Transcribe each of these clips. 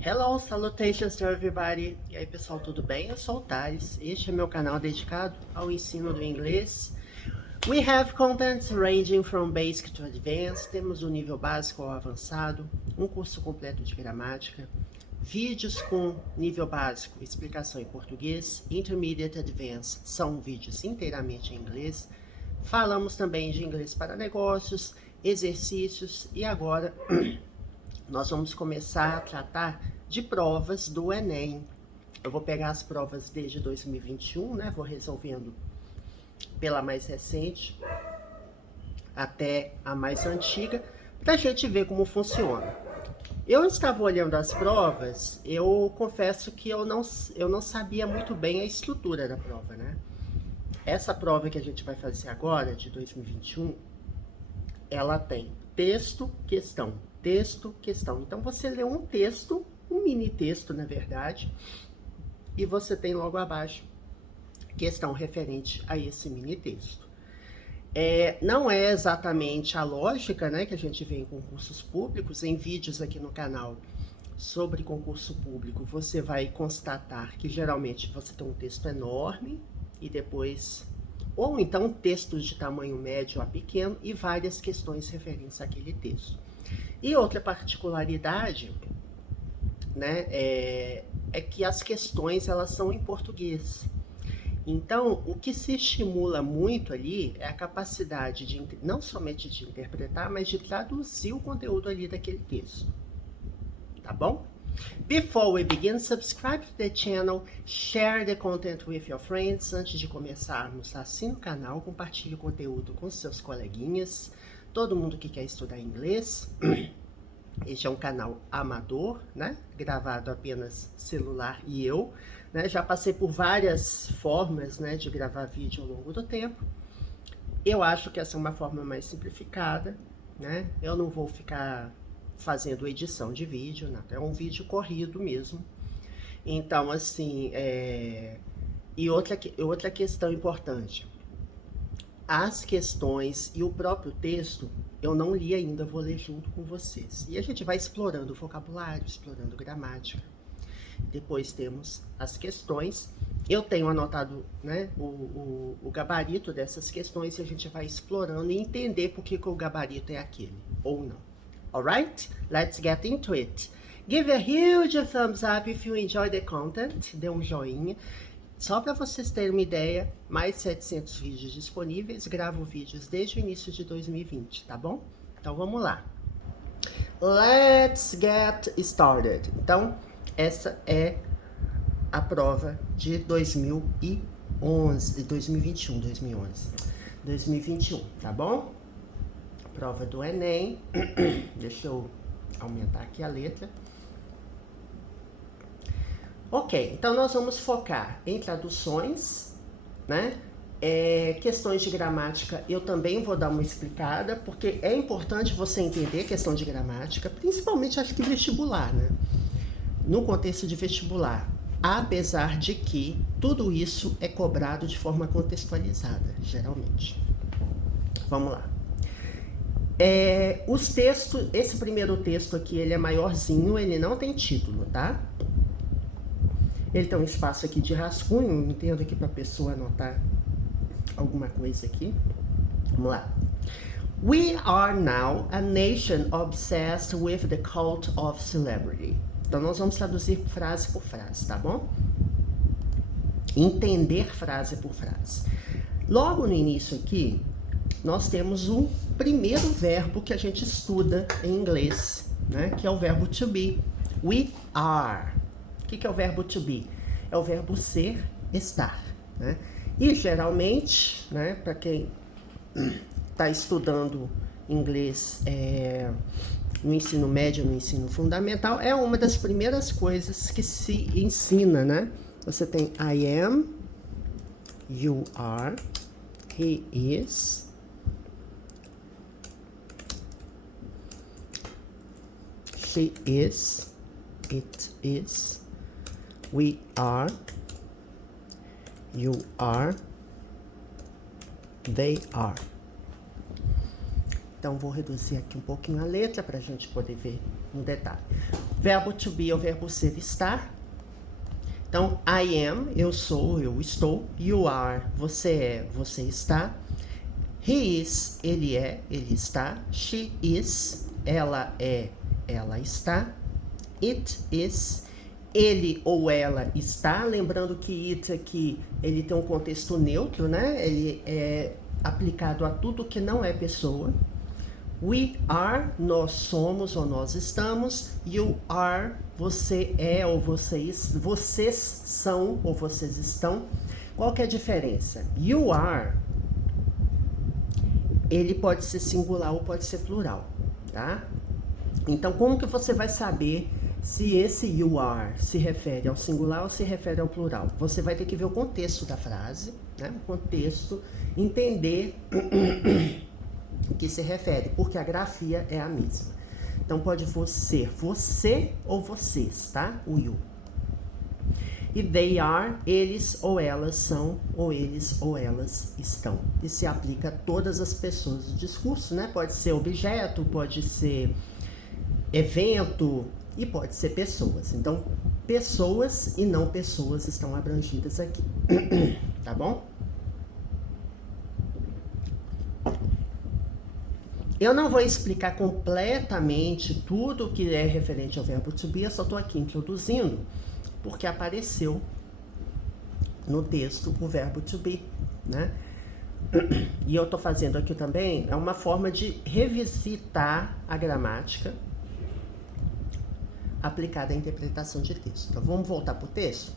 Hello, salutations to everybody! E aí pessoal, tudo bem? Eu sou o Thales, este é meu canal dedicado ao ensino do inglês. We have contents ranging from basic to advanced, temos o nível básico ao avançado, um curso completo de gramática, vídeos com nível básico, explicação em português, intermediate advanced, são vídeos inteiramente em inglês. Falamos também de inglês para negócios, exercícios e agora nós vamos começar a tratar de provas do Enem. Eu vou pegar as provas desde 2021, né? Vou resolvendo pela mais recente até a mais antiga, para a gente ver como funciona. Eu estava olhando as provas, eu confesso que eu não sabia muito bem a estrutura da prova, né? Essa prova que a gente vai fazer agora, de 2021, ela tem texto, questão, texto, questão. Então você lê um texto, um mini texto, na verdade, e você tem logo abaixo questão referente a esse mini texto. Não é exatamente a lógica, né, que a gente vê em concursos públicos. Em vídeos aqui no canal sobre concurso público, você vai constatar que geralmente você tem um texto enorme e depois, ou então textos de tamanho médio a pequeno e várias questões referentes àquele texto. E outra particularidade, né, é que as questões elas são em português. Então, o que se estimula muito ali é a capacidade de não somente de interpretar, mas de traduzir o conteúdo ali daquele texto. Tá bom? Before we begin, subscribe to the channel, share the content with your friends. Antes de começarmos, assine o canal, compartilhe o conteúdo com seus coleguinhas, todo mundo que quer estudar inglês. Este é um canal amador, né? Gravado apenas celular e eu, né? Já passei por várias formas, né, de gravar vídeo ao longo do tempo. Eu acho que essa é uma forma mais simplificada, né? Eu não vou ficar fazendo edição de vídeo, nada. É um vídeo corrido mesmo. Então, assim, e outra questão importante. As questões e o próprio texto, eu não li ainda, vou ler junto com vocês. E a gente vai explorando o vocabulário, explorando gramática. Depois temos as questões. Eu tenho anotado, né, o gabarito dessas questões e a gente vai explorando e entender por que o gabarito é aquele, ou não. Alright? Let's get into it. Give a huge thumbs up if you enjoy the content. Dê um joinha. Só para vocês terem uma ideia, mais de 700 vídeos disponíveis, gravo vídeos desde o início de 2020, tá bom? Então vamos lá. Let's get started. Então, essa é a prova de 2011, 2021, 2021, tá bom? Prova do Enem. Deixa eu aumentar aqui a letra. Ok, então nós vamos focar em traduções, né? Questões de gramática eu também vou dar uma explicada, porque é importante você entender questão de gramática, principalmente acho que vestibular, né? No contexto de vestibular, apesar de que tudo isso é cobrado de forma contextualizada, geralmente. Vamos lá. Os textos, esse primeiro texto aqui, ele é maiorzinho, ele não tem título, tá? Ele tem um espaço aqui de rascunho, entendo aqui para a pessoa anotar alguma coisa aqui. Vamos lá. We are now a nation obsessed with the cult of celebrity. Então, nós vamos traduzir frase por frase, tá bom? Entender frase por frase. Logo no início aqui, nós temos um primeiro verbo que a gente estuda em inglês, né? Que é o verbo to be. We are. O que é o verbo to be? É o verbo ser, estar, né? E geralmente, né, para quem está estudando inglês no ensino médio, no ensino fundamental, é uma das primeiras coisas que se ensina, né? Você tem I am, you are, he is, she is, it is, we are, you are, they are. Então, vou reduzir aqui um pouquinho a letra para a gente poder ver um detalhe. Verbo to be é o verbo ser, estar. Então, I am, eu sou, eu estou. You are, você é, você está. He is, ele é, ele está. She is, ela é, ela está. It is, ele ou ela está. Lembrando que it aqui, ele tem um contexto neutro, né? Ele é aplicado a tudo que não é pessoa. We are, nós somos ou nós estamos. You are, você é ou vocês são ou vocês estão. Qual que é a diferença? You are, ele pode ser singular ou pode ser plural, tá? Então, como que você vai saber se esse you are se refere ao singular ou se refere ao plural? Você vai ter que ver o contexto da frase, né? O contexto, entender o que se refere, porque a grafia é a mesma. Então pode ser você ou vocês, tá? O you. E they are, eles ou elas são, ou eles ou elas estão. E se aplica a todas as pessoas do discurso, né? Pode ser objeto, pode ser evento e pode ser pessoas. Então, pessoas e não pessoas estão abrangidas aqui. Tá bom? Eu não vou explicar completamente tudo que é referente ao verbo to be, eu só estou aqui introduzindo, porque apareceu no texto o verbo to be, né? E eu estou fazendo aqui também, é uma forma de revisitar a gramática aplicada à interpretação de texto. Então, vamos voltar para o texto?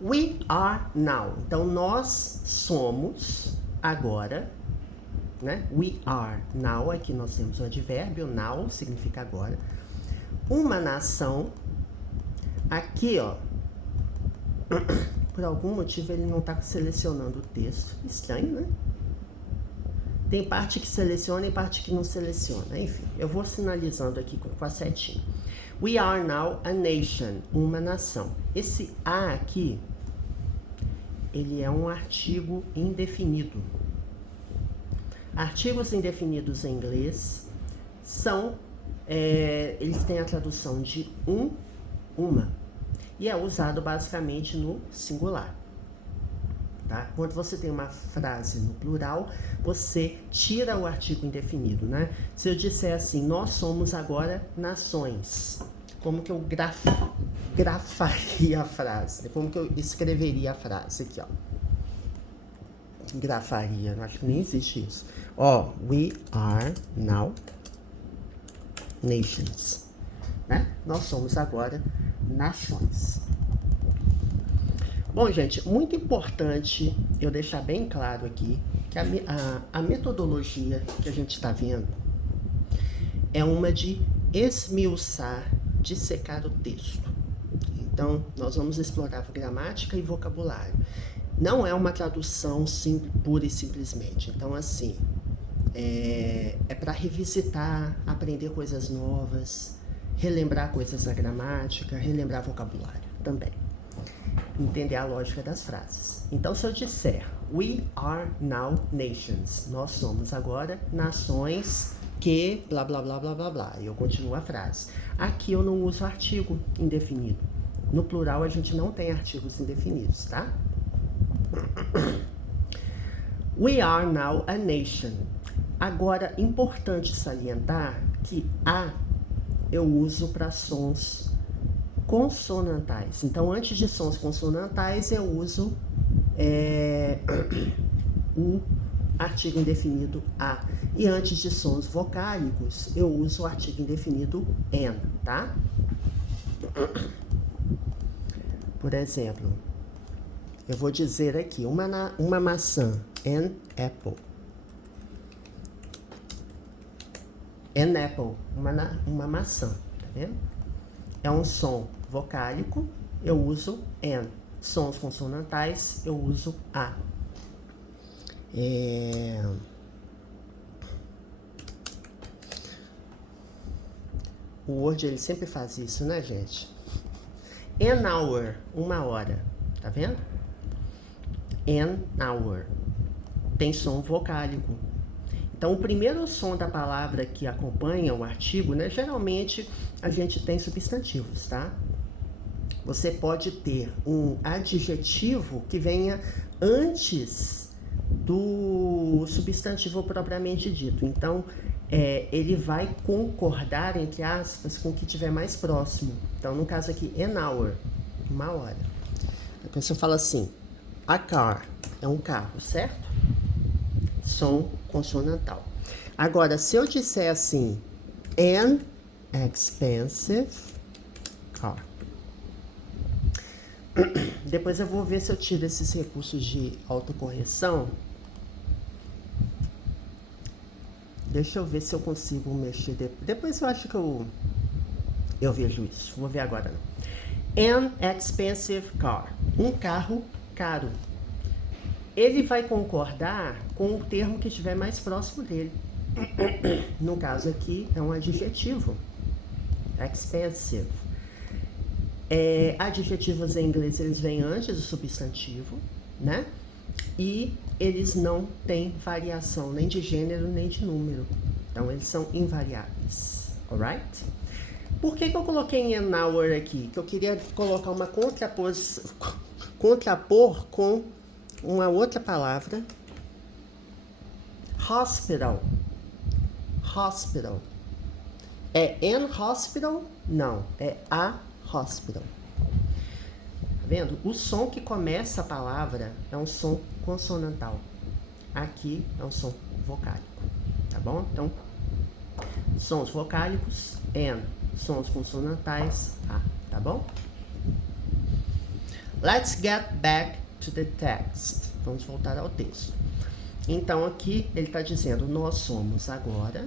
We are now. Então, nós somos agora, né? We are now, aqui nós temos o advérbio, now significa agora. Uma nação, aqui, ó, por algum motivo ele não está selecionando o texto, estranho, né? Tem parte que seleciona e parte que não seleciona, enfim, eu vou sinalizando aqui com a setinha. We are now a nation, uma nação. Esse a aqui, ele é um artigo indefinido. Artigos indefinidos em inglês são, eles têm a tradução de uma, e é usado basicamente no singular. Tá? Quando você tem uma frase no plural, você tira o artigo indefinido, né? Se eu disser assim, nós somos agora nações, como que eu grafaria a frase? Como que eu escreveria a frase aqui, ó? Grafaria, acho que nem existe isso. Ó, we are now nations, né? Nós somos agora nações. Bom, gente, muito importante eu deixar bem claro aqui que a metodologia que a gente está vendo é uma de esmiuçar, dissecar o texto. Então, nós vamos explorar gramática e vocabulário. Não é uma tradução pura e simplesmente. Então, assim, é para revisitar, aprender coisas novas, relembrar coisas da gramática, relembrar vocabulário também. Entender a lógica das frases. Então, se eu disser we are now nations, nós somos agora nações que blá blá blá blá blá blá, e eu continuo a frase. Aqui eu não uso artigo indefinido. No plural a gente não tem artigos indefinidos, tá? We are now a nation. Agora, importante salientar que a eu uso para sons consonantais. Então, antes de sons consonantais, eu uso o artigo indefinido a. E antes de sons vocálicos, eu uso o artigo indefinido an, tá? Por exemplo, eu vou dizer aqui, uma maçã, an apple. An apple, uma maçã, tá vendo? É um som vocálico, eu uso an. Sons consonantais, eu uso a. O Word, ele sempre faz isso, né, gente? An hour, uma hora, tá vendo? An hour. Tem som vocálico. Então, o primeiro som da palavra que acompanha o artigo, né? Geralmente a gente tem substantivos, tá? Você pode ter um adjetivo que venha antes do substantivo propriamente dito. Então, ele vai concordar, entre aspas, com o que tiver mais próximo. Então, no caso aqui, an hour, uma hora. A pessoa fala assim, a car, é um carro, certo? Som consonantal. Agora, se eu disser assim, an expensive car. Depois eu vou ver se eu tiro esses recursos de autocorreção. Deixa eu ver se eu consigo mexer. Depois eu acho que eu vejo isso. Vou ver agora não. An expensive car. Um carro caro. Ele vai concordar com o termo que estiver mais próximo dele. No caso aqui é um adjetivo. Expensive. Adjetivos em inglês, eles vêm antes do substantivo, né? E eles não têm variação nem de gênero nem de número. Então, eles são invariáveis, alright? Por que eu coloquei an hour aqui? Que eu queria colocar uma contrapor com uma outra palavra. Hospital. Hospital. É an hospital? Não, é a hospital. Tá vendo? O som que começa a palavra é um som consonantal. Aqui é um som vocálico. Tá bom? Então, sons vocálicos, N. Sons consonantais, A. Tá bom? Let's get back to the text. Vamos voltar ao texto. Então, aqui ele está dizendo, nós somos agora...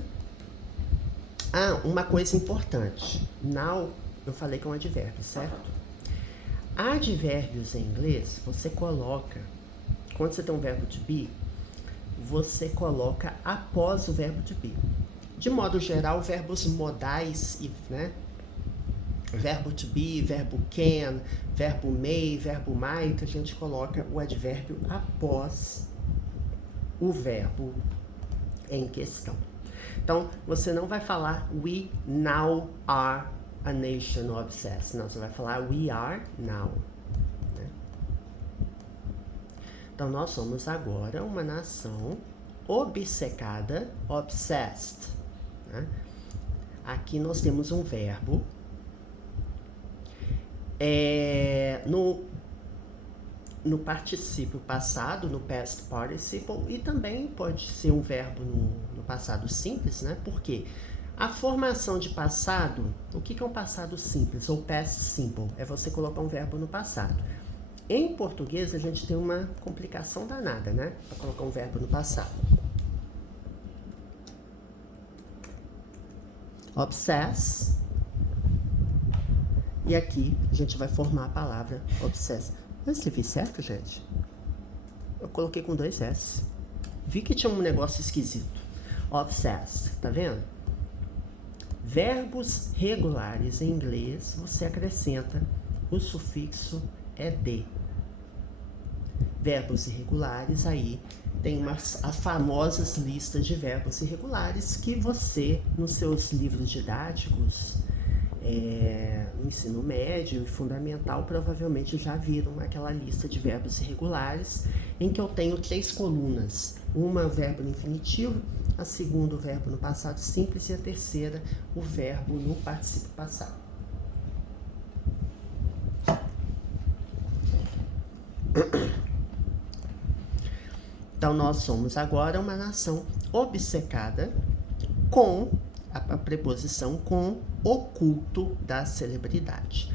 uma coisa importante. Now, eu falei que é um advérbio, certo? Advérbios em inglês, você coloca... Quando você tem um verbo to be, você coloca após o verbo to be. De modo geral, verbos modais, né? Verbo to be, verbo can, verbo may, verbo might, a gente coloca o advérbio após o verbo em questão. Então, você não vai falar we now are a nation obsessed. Não, você vai falar we are now. Né? Então, nós somos agora uma nação obcecada, obsessed. Né? Aqui nós temos um verbo. No particípio passado, no past participle, e também pode ser um verbo no passado simples, né? Porque a formação de passado, o que é um passado simples, ou past simple? É você colocar um verbo no passado. Em português, a gente tem uma complicação danada, né? Para colocar um verbo no passado. Obsess. E aqui a gente vai formar a palavra obsess. Eu escrevi certo, gente? Eu coloquei com 2 S. Vi que tinha um negócio esquisito. Obsessed, tá vendo? Verbos regulares em inglês, você acrescenta o sufixo ed. Verbos irregulares, aí tem as famosas listas de verbos irregulares que você, nos seus livros didáticos, no ensino médio e fundamental, provavelmente já viram aquela lista de verbos irregulares, em que eu tenho 3 colunas. Uma, o verbo no infinitivo, a segunda, o verbo no passado simples, e a terceira, o verbo no particípio passado. Então, nós somos agora uma nação obcecada com a preposição com o culto da celebridade.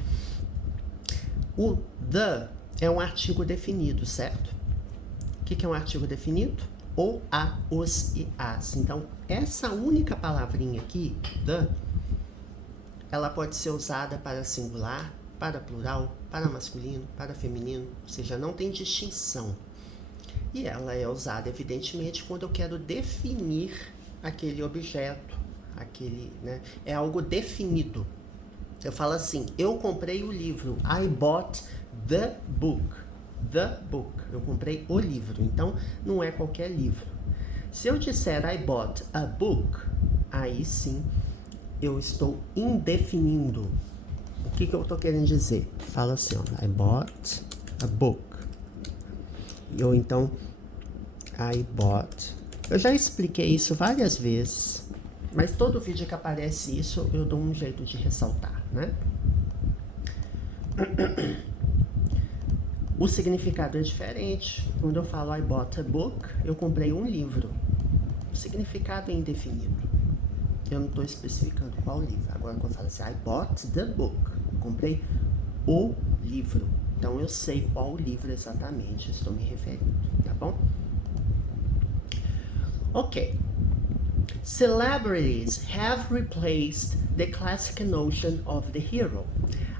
O the é um artigo definido, certo? O que é um artigo definido? Ou a, os e as. Então, essa única palavrinha aqui, the, ela pode ser usada para singular, para plural, para masculino, para feminino, ou seja, não tem distinção. E ela é usada, evidentemente, quando eu quero definir aquele objeto, né? É algo definido. Eu falo assim, eu comprei o livro. I bought the book. The book. Eu comprei o livro. Então, não é qualquer livro. Se eu disser I bought a book, aí sim eu estou indefinindo. O que eu estou querendo dizer? Fala assim, ó, I bought a book. Ou então, I bought. Eu já expliquei isso várias vezes, mas todo vídeo que aparece isso, eu dou um jeito de ressaltar, né? O significado é diferente. Quando eu falo I bought a book, eu comprei um livro. O significado é indefinido. Eu não estou especificando qual livro. Agora, quando eu falo assim, I bought the book, eu comprei o livro. Então, eu sei qual livro exatamente estou me referindo, tá bom? Ok. Celebrities have replaced the classic notion of the hero.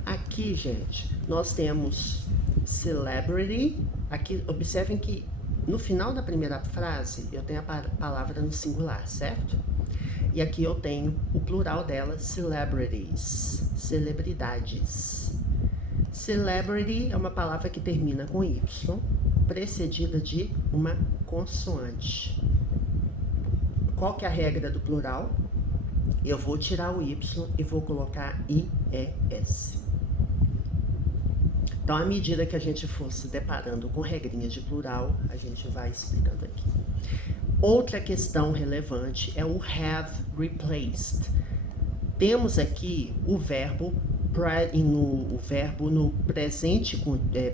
Aqui, gente, nós temos celebrity. Aqui, observem que no final da primeira frase eu tenho a palavra no singular, certo? E aqui eu tenho o plural dela, celebrities, celebridades. Celebrity é uma palavra que termina com Y, precedida de uma consoante. Qual que é a regra do plural? Eu vou tirar o Y e vou colocar IES. Então, à medida que a gente for se deparando com regrinhas de plural, a gente vai explicando aqui. Outra questão relevante é o have replaced. Temos aqui o verbo no presente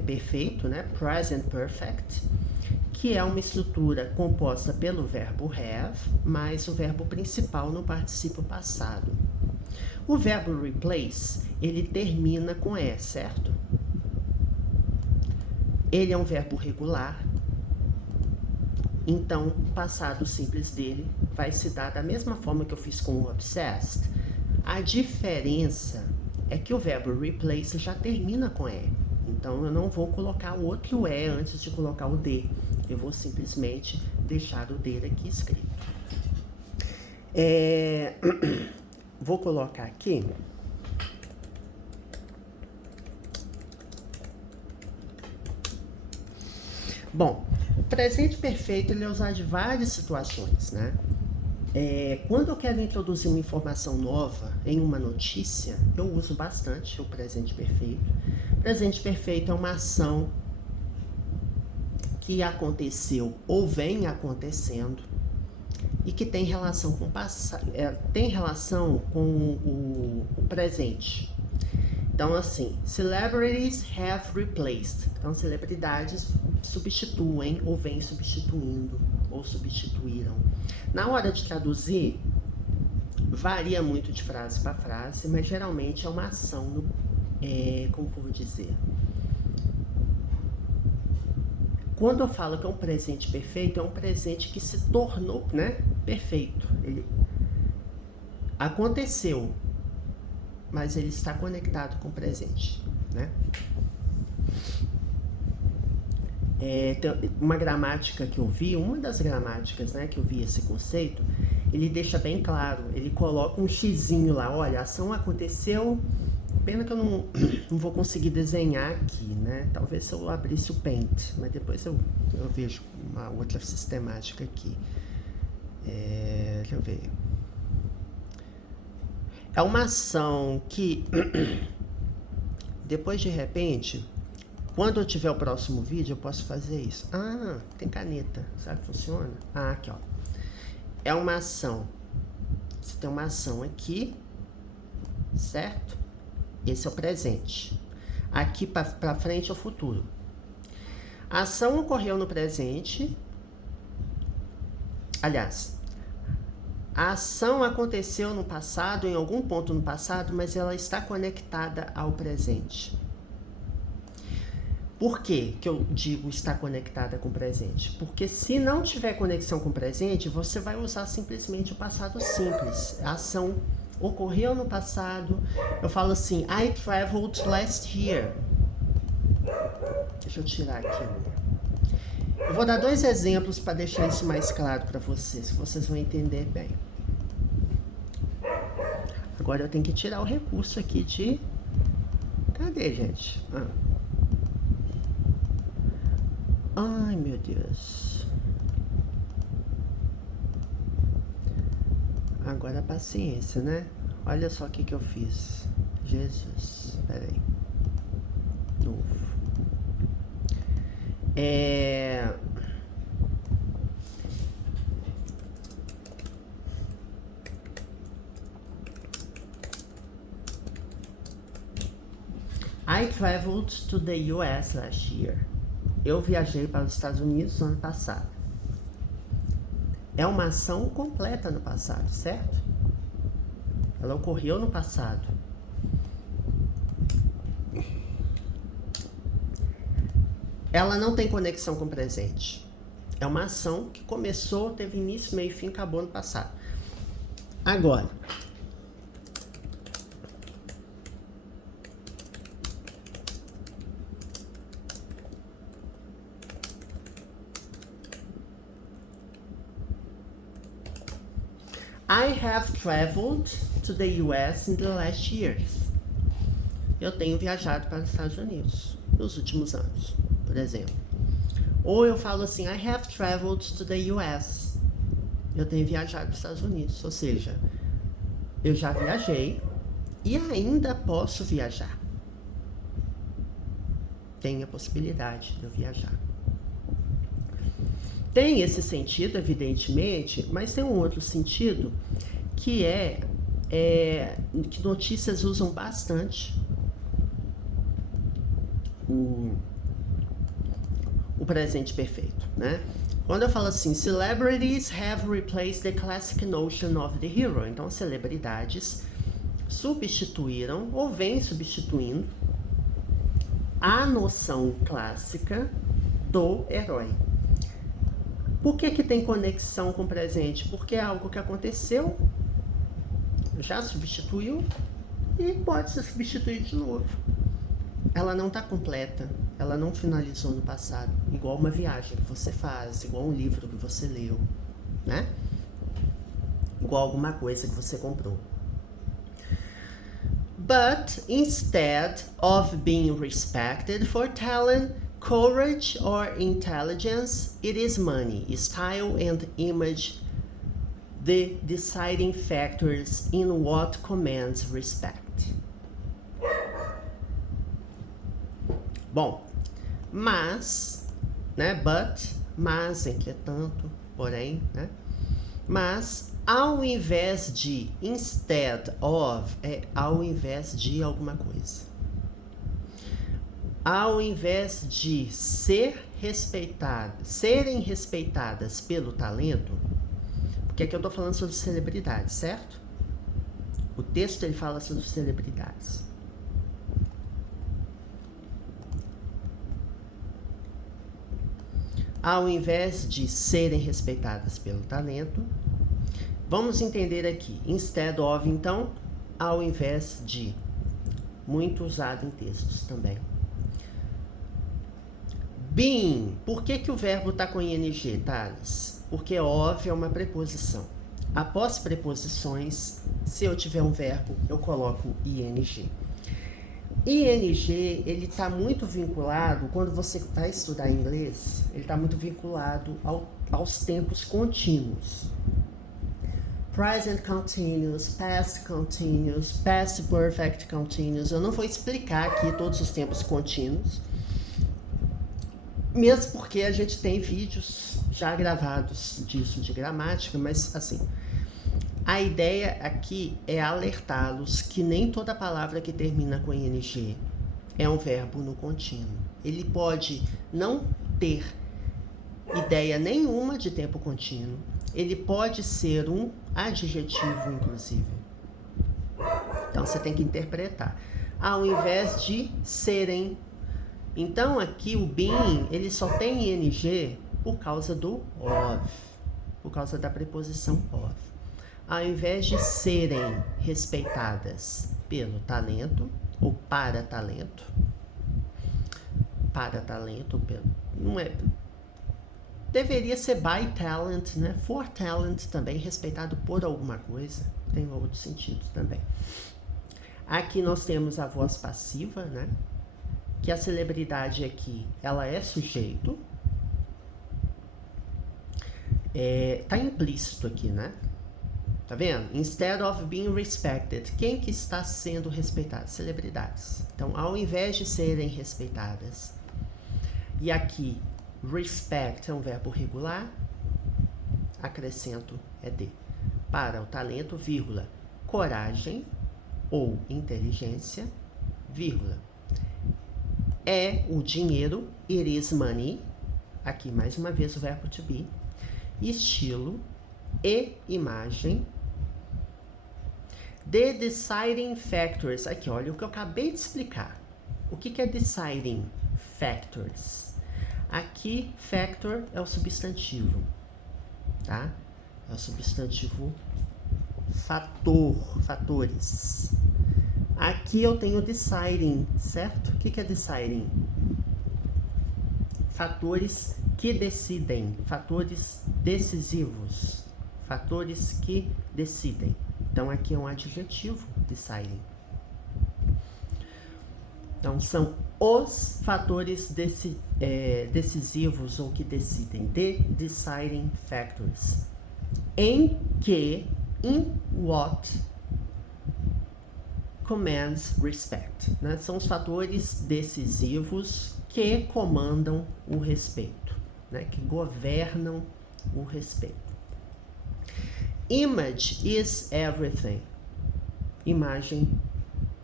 perfeito, né? Present perfect, que é uma estrutura composta pelo verbo have, mais o verbo principal no particípio passado. O verbo replace, ele termina com E, certo? Ele é um verbo regular, então o passado simples dele vai se dar da mesma forma que eu fiz com o obsessed. A diferença é que o verbo replace já termina com E, então eu não vou colocar o outro E antes de colocar o D. Eu vou simplesmente deixar o D aqui escrito. Vou colocar aqui. Bom, o presente perfeito ele é usado em várias situações, né? Quando eu quero introduzir uma informação nova em uma notícia, eu uso bastante o presente perfeito. Presente perfeito é uma ação que aconteceu ou vem acontecendo e que tem relação com tem relação com o presente. Então, assim, celebrities have replaced. Então, celebridades substituem ou vêm substituindo ou substituíram. Na hora de traduzir, varia muito de frase para frase, mas geralmente é uma ação, como eu vou dizer? Quando eu falo que é um presente perfeito, é um presente que se tornou, né, perfeito. Ele aconteceu, mas ele está conectado com o presente, né? Tem uma gramática que eu vi, uma das gramáticas, né, que eu vi esse conceito, ele deixa bem claro, ele coloca um xizinho lá, olha, a ação aconteceu, pena que eu não vou conseguir desenhar aqui, né? Talvez se eu abrisse o Paint, mas depois eu vejo uma outra sistemática aqui. Deixa eu ver. É uma ação que, depois de repente, quando eu tiver o próximo vídeo, eu posso fazer isso. Ah, tem caneta. Sabe que funciona? Ah, aqui, ó. É uma ação. Você tem uma ação aqui, certo? Esse é o presente. Aqui para frente é o futuro. A ação ocorreu no presente. Aliás, a ação aconteceu no passado, em algum ponto no passado, mas ela está conectada ao presente. Por que eu digo está conectada com o presente? Porque se não tiver conexão com o presente, você vai usar simplesmente o passado simples. A ação ocorreu no passado. Eu falo assim, I traveled last year. Deixa eu tirar aqui. Eu vou dar 2 exemplos para deixar isso mais claro para vocês vão entender bem. Agora eu tenho que tirar o recurso aqui de... Cadê, gente? Ai, meu Deus. Agora paciência, né? Olha só o que eu fiz. Jesus, peraí. Novo. I traveled to the US last year. Eu viajei para os Estados Unidos no ano passado. É uma ação completa no passado, certo? Ela ocorreu no passado. Ela não tem conexão com o presente. É uma ação que começou, teve início, meio e fim, acabou no passado. Agora, I have traveled to the US in the last years. Eu tenho viajado para os Estados Unidos nos últimos anos, por exemplo. Ou eu falo assim, I have traveled to the US. Eu tenho viajado para os Estados Unidos. Ou seja, eu já viajei e ainda posso viajar. Tem a possibilidade de eu viajar. Tem esse sentido, evidentemente, mas tem um outro sentido que que notícias usam bastante o presente perfeito, né? Quando eu falo assim, celebrities have replaced the classic notion of the hero. Então, celebridades substituíram ou vêm substituindo a noção clássica do herói. Por que tem conexão com o presente? Porque é algo que aconteceu, já substituiu e pode ser substituído de novo. Ela não está completa, ela não finalizou no passado, igual uma viagem que você faz, igual um livro que você leu, né? Igual alguma coisa que você comprou. But instead of being respected for talent, courage or intelligence, it is money, style and image the deciding factors in what commands respect. Bom, mas, né, mas, entretanto, porém, né, mas, ao invés de, instead of, ao invés de alguma coisa. Ao invés de serem respeitadas pelo talento, porque aqui eu tô falando sobre celebridades, certo? O texto ele fala sobre celebridades. Ao invés de serem respeitadas pelo talento, vamos entender aqui, instead of, então, ao invés de, muito usado em textos também. Being, por que o verbo está com ing, Thales? Porque of é uma preposição. Após preposições, se eu tiver um verbo, eu coloco ing. ING, ele está muito vinculado, quando você vai estudar inglês, ele está muito vinculado aos tempos contínuos. Present continuous, past perfect continuous. Eu não vou explicar aqui todos os tempos contínuos, mesmo porque a gente tem vídeos já gravados disso, de gramática, mas assim, a ideia aqui é alertá-los que nem toda palavra que termina com ing é um verbo no contínuo. Ele pode não ter ideia nenhuma de tempo contínuo, ele pode ser um adjetivo, inclusive. Então, você tem que interpretar. Ao invés de serem. Então, aqui o being, ele só tem ing por causa do of, por causa da preposição of. Ao invés de serem respeitadas pelo talento, ou para talento, não é, deveria ser by talent, né? For talent também, respeitado por alguma coisa, tem outro sentido também. Aqui nós temos a voz passiva, né? Que a celebridade aqui, ela é sujeito, tá implícito aqui, né? Tá vendo? Instead of being respected. Quem que está sendo respeitado? Celebridades. Então, ao invés de serem respeitadas. E aqui, respect é um verbo regular. Acrescento é de. Para o talento, vírgula, coragem ou inteligência, vírgula. É o dinheiro, it is money. Aqui, mais uma vez, o verbo to be. Estilo e imagem. The deciding factors. Aqui, olha o que eu acabei de explicar. O que é deciding factors? Aqui, factor é o substantivo, tá? É o substantivo fator, fatores. Aqui eu tenho deciding, certo? O que é deciding? Fatores que decidem, fatores decisivos, fatores que decidem. Então, aqui é um adjetivo, deciding. Então, são os fatores decisivos ou que decidem, the deciding factors. Em que, in what, commands respect. Né? São os fatores decisivos que comandam o respeito, né? Que governam o respeito. Image is everything. Imagem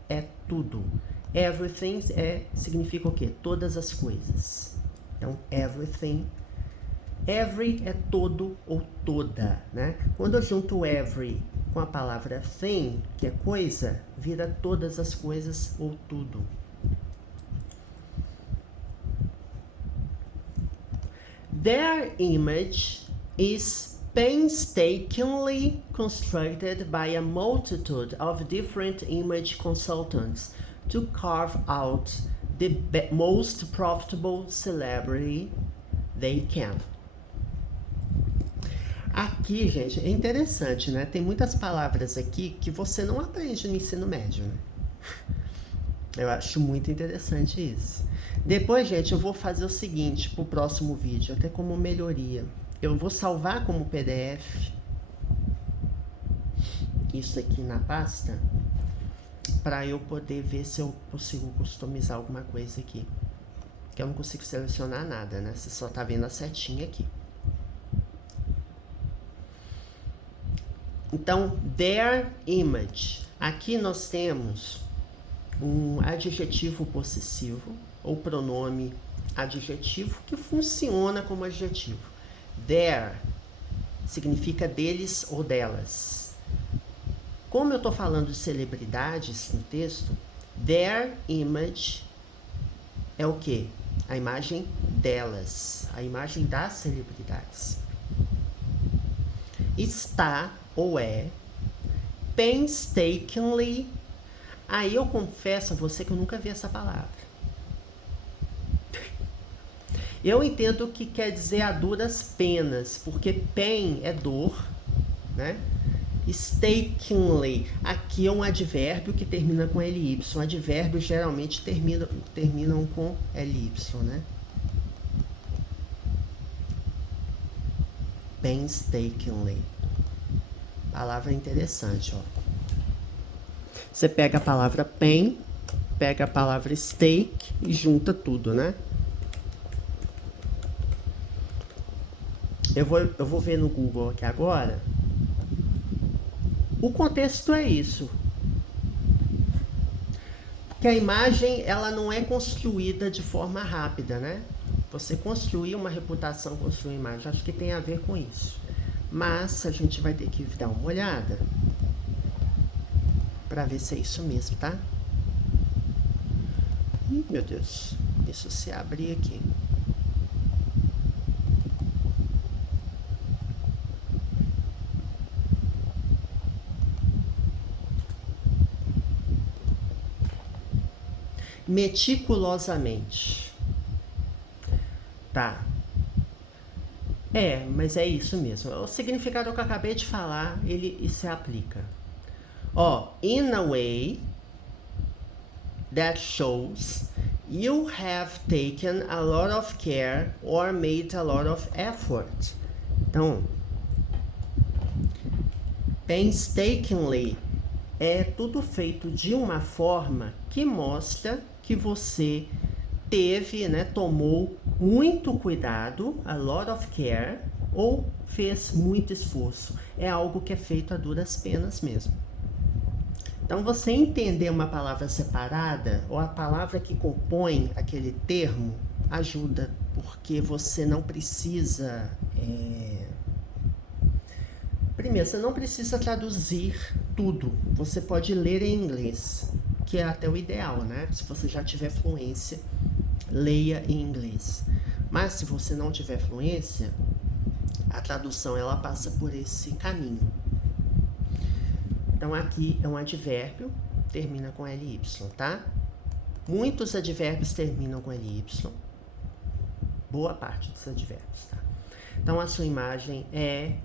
é tudo. Everything significa o quê? Todas as coisas. Então, everything. Every é todo ou toda, né? Quando eu junto every com a palavra thing, que é coisa, vira todas as coisas ou tudo. Their image is painstakingly constructed by a multitude of different image consultants to carve out the most profitable celebrity they can. Aqui, gente, é interessante, né? Tem muitas palavras aqui que você não aprende no ensino médio, né? Eu acho muito interessante isso. Depois, gente, eu vou fazer o seguinte pro próximo vídeo, até como melhoria. Eu vou salvar como PDF isso aqui na pasta para eu poder ver se eu consigo customizar alguma coisa aqui. Que eu não consigo selecionar nada, né? Você só tá vendo a setinha aqui. Então, their image. Aqui nós temos um adjetivo possessivo ou pronome adjetivo que funciona como adjetivo. Their significa deles ou delas. Como eu estou falando de celebridades no texto, their image é o quê? A imagem delas, a imagem das celebridades. Está ou é painstakingly. Aí eu confesso a você que eu nunca vi essa palavra. Eu entendo que quer dizer a duras penas, porque pain é dor, né? Stakingly, aqui é um advérbio que termina com ly. Advérbios geralmente terminam com ly, né? Painstakingly. Palavra interessante, ó. Você pega a palavra pain, pega a palavra stake e junta tudo, né? Eu vou ver no Google aqui agora. O contexto é isso. Que a imagem, ela não é construída de forma rápida, né? Você construir uma reputação, construir uma imagem, acho que tem a ver com isso. Mas a gente vai ter que dar uma olhada para ver se é isso mesmo, tá? Ih, meu Deus. Isso se abrir aqui. Meticulosamente. Tá. Mas é isso mesmo. O significado que eu acabei de falar, ele se aplica. In a way that shows you have taken a lot of care or made a lot of effort. Então, Painstakingly é tudo feito de uma forma que mostra que você teve, né, tomou muito cuidado, a lot of care, ou fez muito esforço. É algo que é feito a duras penas mesmo. Então, você entender uma palavra separada, ou a palavra que compõe aquele termo, ajuda, porque você não precisa... Primeiro, você não precisa traduzir tudo. Você pode ler em inglês, que é até o ideal, né? Se você já tiver fluência, leia em inglês. Mas se você não tiver fluência, a tradução ela passa por esse caminho. Então aqui é um advérbio, termina com ly, tá? Muitos advérbios terminam com ly. Boa parte dos advérbios, tá? Então a sua imagem é,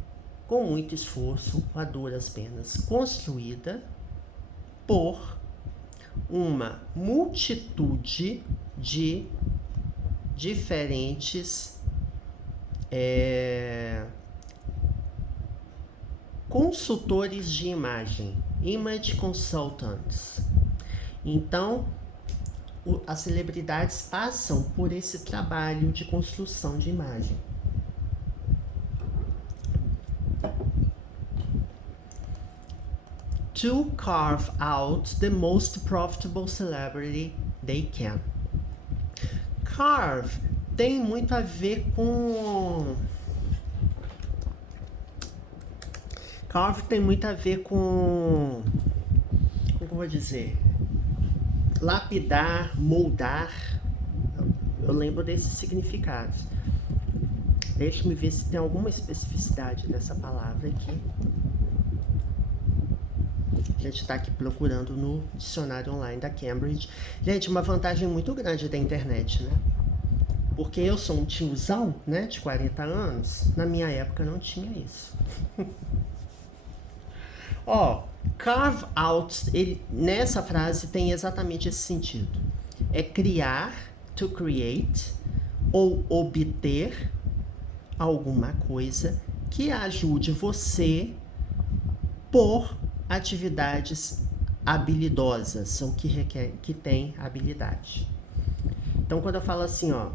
com muito esforço, a duras penas, construída por uma multitude de diferentes consultores de imagem, image consultants. Então, as celebridades passam por esse trabalho de construção de imagem. To carve out the most profitable celebrity they can. Carve tem muito a ver com... Carve tem muito a ver com... Como eu vou dizer? Lapidar, moldar. Eu lembro desses significados. Deixa-me ver se tem alguma especificidade dessa palavra aqui. A gente está aqui procurando no dicionário online da Cambridge. Gente, uma vantagem muito grande da internet, né? Porque eu sou um tiozão, né, de 40 anos. Na minha época não tinha isso. Ó, carve out, nessa frase tem exatamente esse sentido. É criar, to create, ou obter alguma coisa que ajude você por atividades habilidosas, ou que requer, que tem habilidade. Então, quando eu falo assim, ó,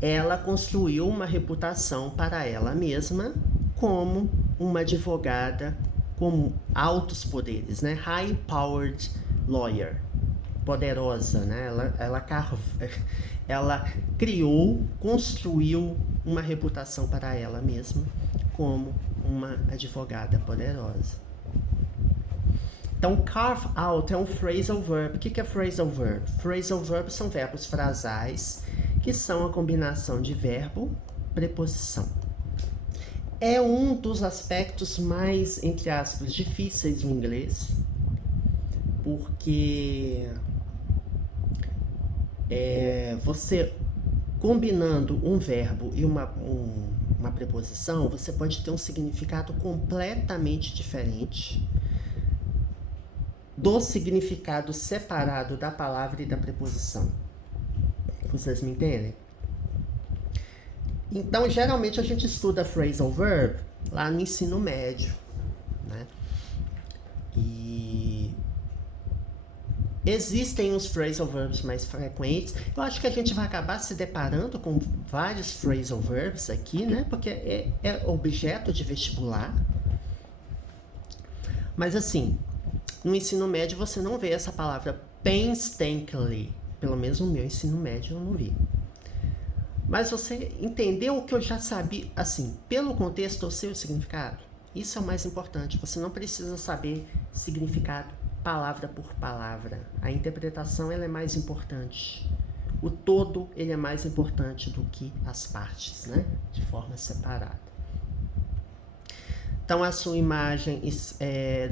ela construiu uma reputação para ela mesma como uma advogada com altos poderes, né? High-powered lawyer, poderosa, né? Ela criou, construiu uma reputação para ela mesma como uma advogada poderosa. Então, carve out é um phrasal verb. O que é phrasal verb? Phrasal verb são verbos frasais, que são a combinação de verbo, preposição. É um dos aspectos mais, entre aspas, difíceis do inglês, porque você combinando um verbo e uma preposição, você pode ter um significado completamente diferente do significado separado da palavra e da preposição. Vocês me entendem? Então, geralmente a gente estuda phrasal verb lá no ensino médio, né? E existem os phrasal verbs mais frequentes. Eu acho que a gente vai acabar se deparando com vários phrasal verbs aqui, né? Porque é objeto de vestibular. Mas assim, no ensino médio você não vê essa palavra painstakingly. Pelo menos no meu ensino médio eu não vi. Mas você entendeu o que eu já sabia, assim, pelo contexto eu sei o significado? Isso é o mais importante. Você não precisa saber significado palavra por palavra. A interpretação ela é mais importante. O todo ele é mais importante do que as partes, né? De forma separada. Então a sua imagem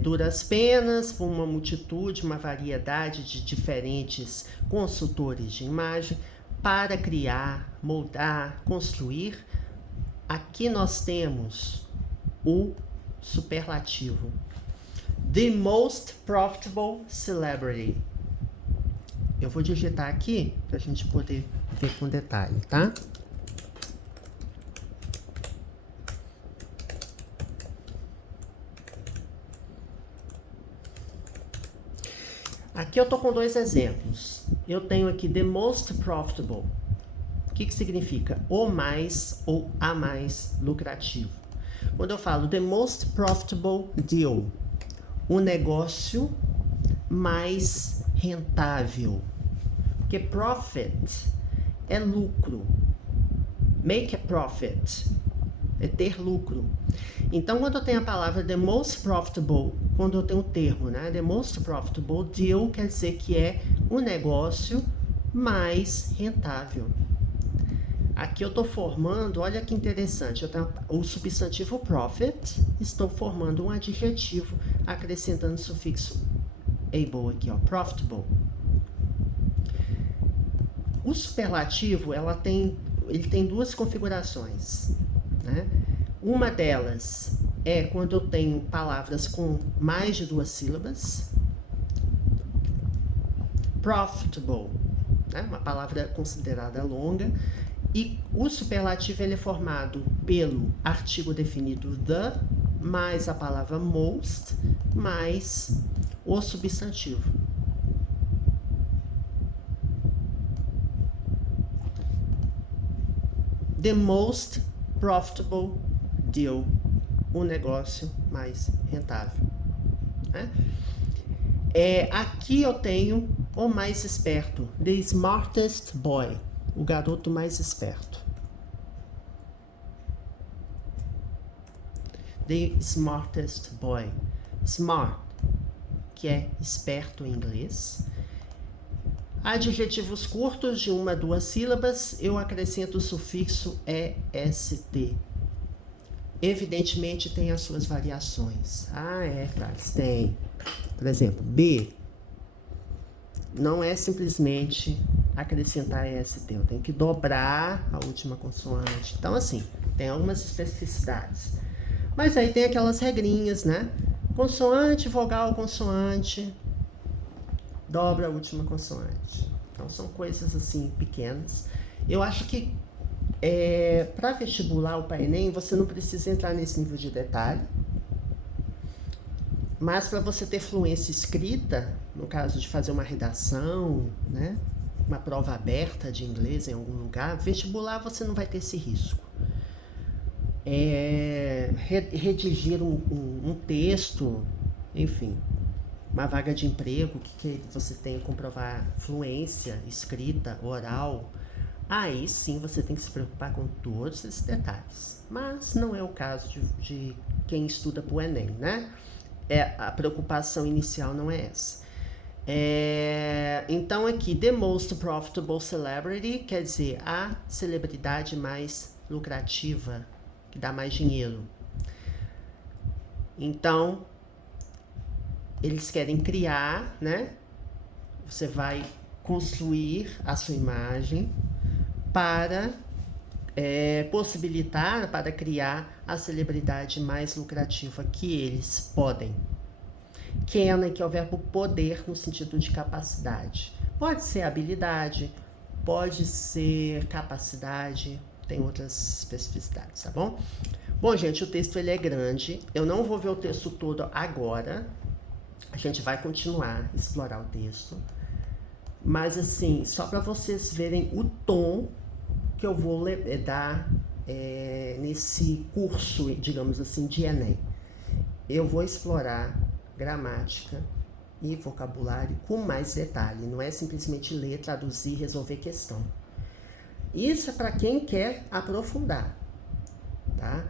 dura as penas por uma multitude, uma variedade de diferentes consultores de imagem para criar, moldar, construir. Aqui nós temos o superlativo. The most profitable celebrity. Eu vou digitar aqui para a gente poder ver com detalhe, tá? Aqui eu tô com dois exemplos. Eu tenho aqui the most profitable. O que significa? O mais ou a mais lucrativo. Quando eu falo the most profitable deal, o negócio mais rentável. Porque profit é lucro. Make a profit é ter lucro. Então, quando eu tenho a palavra the most profitable, quando eu tenho o termo, né? The most profitable deal quer dizer que é o negócio mais rentável. Aqui eu estou formando, olha que interessante, eu tenho o substantivo profit, estou formando um adjetivo acrescentando o sufixo able aqui, ó, profitable. O superlativo, ele tem duas configurações, né? Uma delas é quando eu tenho palavras com mais de duas sílabas. Profitable, né? Uma palavra considerada longa. E o superlativo ele é formado pelo artigo definido the, mais a palavra most, mais o substantivo. The most profitable deal, o negócio mais rentável. Né? Aqui eu tenho o mais esperto, the smartest boy, o garoto mais esperto. The smartest boy. Smart, que é esperto em inglês. Adjetivos curtos de uma a duas sílabas, eu acrescento o sufixo est. Evidentemente tem as suas variações. Claro, tem. Por exemplo, B não é simplesmente acrescentar est, eu tenho que dobrar a última consoante. Então, assim, tem algumas especificidades. Mas aí tem aquelas regrinhas, né? Consoante, vogal, consoante, dobra a última consoante. Então, são coisas, assim, pequenas. Eu acho que para vestibular o Enem, você não precisa entrar nesse nível de detalhe. Mas para você ter fluência escrita, no caso de fazer uma redação, né, uma prova aberta de inglês em algum lugar, vestibular você não vai ter esse risco. Redigir um texto, enfim, uma vaga de emprego que você tem que comprovar fluência, escrita, oral, aí sim você tem que se preocupar com todos esses detalhes. Mas não é o caso de quem estuda para o Enem, né? A preocupação inicial não é essa. Então aqui, the most profitable celebrity quer dizer a celebridade mais lucrativa, que dá mais dinheiro. Então, eles querem criar, né? Você vai construir a sua imagem para possibilitar, para criar a celebridade mais lucrativa que eles podem. Can, que é o verbo poder no sentido de capacidade. Pode ser habilidade, pode ser capacidade, tem outras especificidades, tá bom? Bom, gente, o texto ele é grande. Eu não vou ver o texto todo agora. A gente vai continuar a explorar o texto. Mas, assim, só para vocês verem o tom que eu vou dar nesse curso, digamos assim, de Enem. Eu vou explorar gramática e vocabulário com mais detalhe. Não é simplesmente ler, traduzir, resolver questão. Isso é para quem quer aprofundar, tá?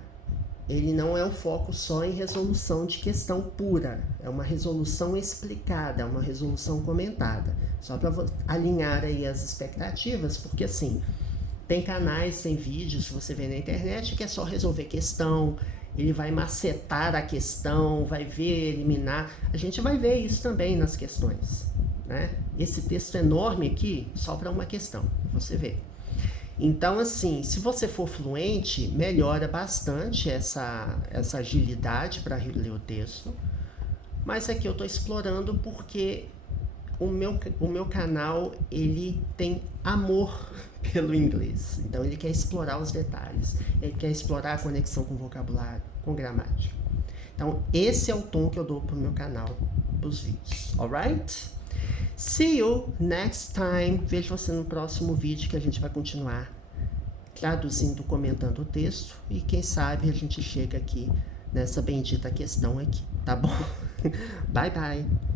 Ele não é um foco só em resolução de questão pura. É uma resolução explicada, é uma resolução comentada. Só para alinhar aí as expectativas, porque assim, tem canais, tem vídeos que você vê na internet que é só resolver questão, ele vai macetar a questão, vai ver, eliminar. A gente vai ver isso também nas questões, né? Esse texto enorme aqui, só para uma questão, você vê. Então, assim, se você for fluente, melhora bastante essa agilidade para ler o texto. Mas aqui eu estou explorando porque o meu canal, ele tem amor pelo inglês. Então, ele quer explorar os detalhes. Ele quer explorar a conexão com vocabulário, com gramática. Então, esse é o tom que eu dou para o meu canal, para os vídeos. Alright? See you next time. Vejo você no próximo vídeo que a gente vai continuar traduzindo, comentando o texto. E quem sabe a gente chega aqui nessa bendita questão aqui, tá bom? Bye, bye.